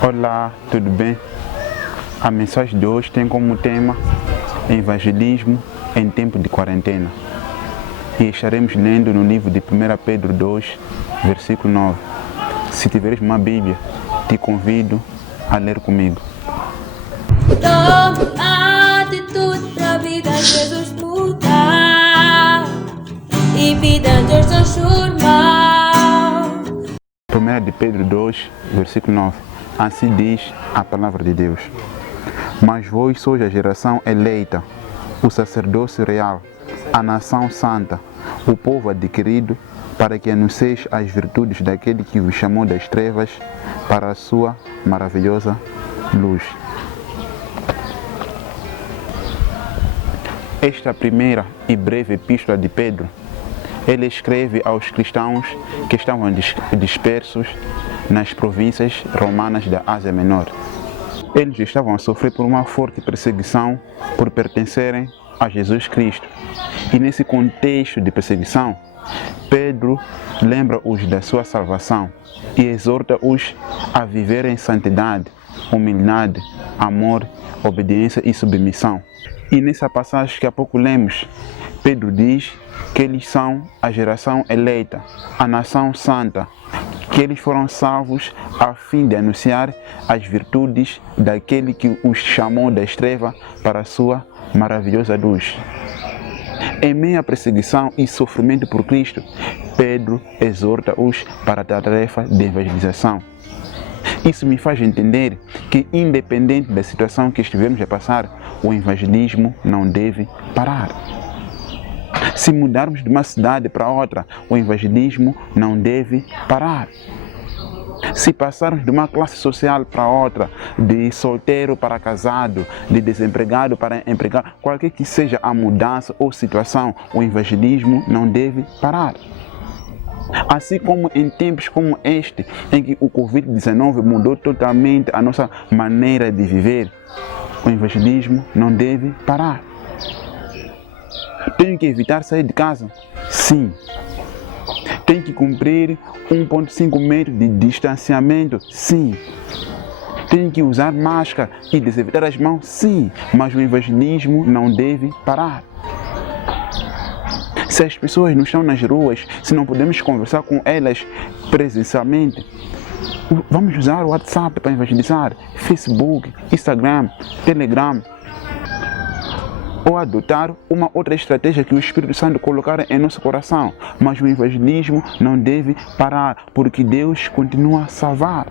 Olá, tudo bem? A mensagem de hoje tem como tema Evangelismo em tempo de quarentena. E estaremos lendo no livro de 1 Pedro 2, versículo 9. Se tiveres uma Bíblia, te convido a ler comigo. Tome atitude para a vida de Jesus mudar e vida Deus transformar. 1 de Pedro 2, versículo 9. Assim diz a palavra de Deus. Mas vós sois a geração eleita, o sacerdócio real, a nação santa, o povo adquirido, para que anuncieis as virtudes daquele que vos chamou das trevas para a sua maravilhosa luz. Esta primeira e breve epístola de Pedro, ele escreve aos cristãos que estavam dispersos nas províncias romanas da Ásia Menor. Eles estavam a sofrer por uma forte perseguição por pertencerem a Jesus Cristo. E nesse contexto de perseguição, Pedro lembra-os da sua salvação e exorta-os a viver em santidade, humildade, amor, obediência e submissão. E nessa passagem que há pouco lemos, Pedro diz que eles são a geração eleita, a nação santa, que eles foram salvos a fim de anunciar as virtudes daquele que os chamou das trevas para a sua maravilhosa luz. Em meio à perseguição e sofrimento por Cristo, Pedro exorta-os para a tarefa de evangelização. Isso me faz entender que, independente da situação que estivermos a passar, o evangelismo não deve parar. Se mudarmos de uma cidade para outra, o evangelismo não deve parar. Se passarmos de uma classe social para outra, de solteiro para casado, de desempregado para empregado, qualquer que seja a mudança ou situação, o evangelismo não deve parar. Assim como em tempos como este, em que o Covid-19 mudou totalmente a nossa maneira de viver, o evangelismo não deve parar. Tenho que evitar sair de casa? Sim. Tenho que cumprir 1,5 metros de distanciamento? Sim. Tenho que usar máscara e desinfetar as mãos? Sim. Mas o evangelismo não deve parar. Se as pessoas não estão nas ruas, se não podemos conversar com elas presencialmente, vamos usar o WhatsApp para evangelizar, Facebook, Instagram, Telegram, ou adotar uma outra estratégia que o Espírito Santo colocar em nosso coração. Mas o evangelismo não deve parar, porque Deus continua a salvar.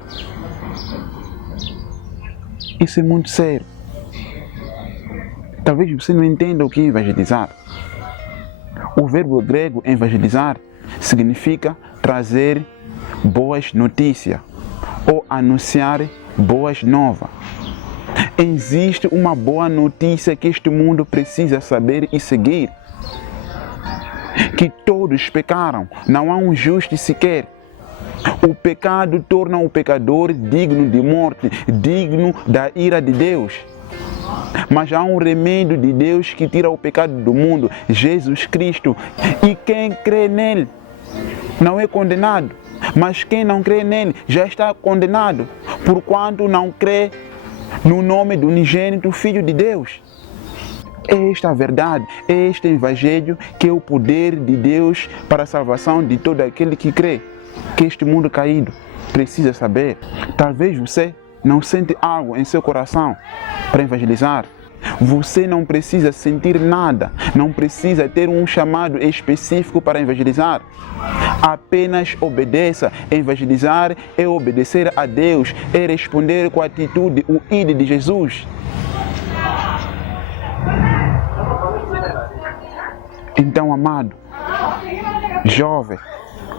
Isso é muito sério. Talvez você não entenda o que é evangelizar. O verbo grego evangelizar significa trazer boas notícias ou anunciar boas novas. Existe uma boa notícia que este mundo precisa saber e seguir. Que todos pecaram, não há um justo sequer. O pecado torna o pecador digno de morte, digno da ira de Deus. Mas há um remédio de Deus que tira o pecado do mundo, Jesus Cristo. E quem crê nele não é condenado. Mas quem não crê nele já está condenado, porquanto não crê no nome do unigênito Filho de Deus. É esta a verdade, é este evangelho que é o poder de Deus para a salvação de todo aquele que crê, que este mundo caído precisa saber. Talvez você não sente algo em seu coração para evangelizar. Você não precisa sentir nada, não precisa ter um chamado específico para evangelizar. Apenas obedeça. Evangelizar é obedecer a Deus, é responder com a atitude, o ID de Jesus. Então, amado, jovem,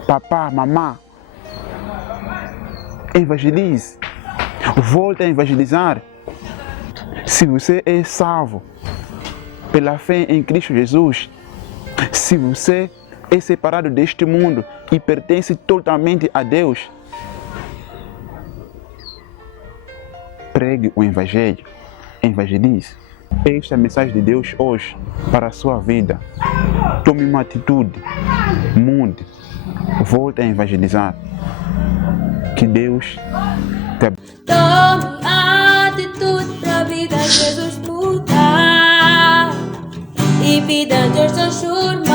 papá, mamã, evangelize. Volte a evangelizar. Se você é salvo pela fé em Cristo Jesus, se você é separado deste mundo e pertence totalmente a Deus, pregue o evangelho, evangelize. Esta é a mensagem de Deus hoje para a sua vida. Tome uma atitude, mude, volte a evangelizar. Que Deus te abençoe. Tome atitude pra vida Jesus mudar e vida de hoje transformar.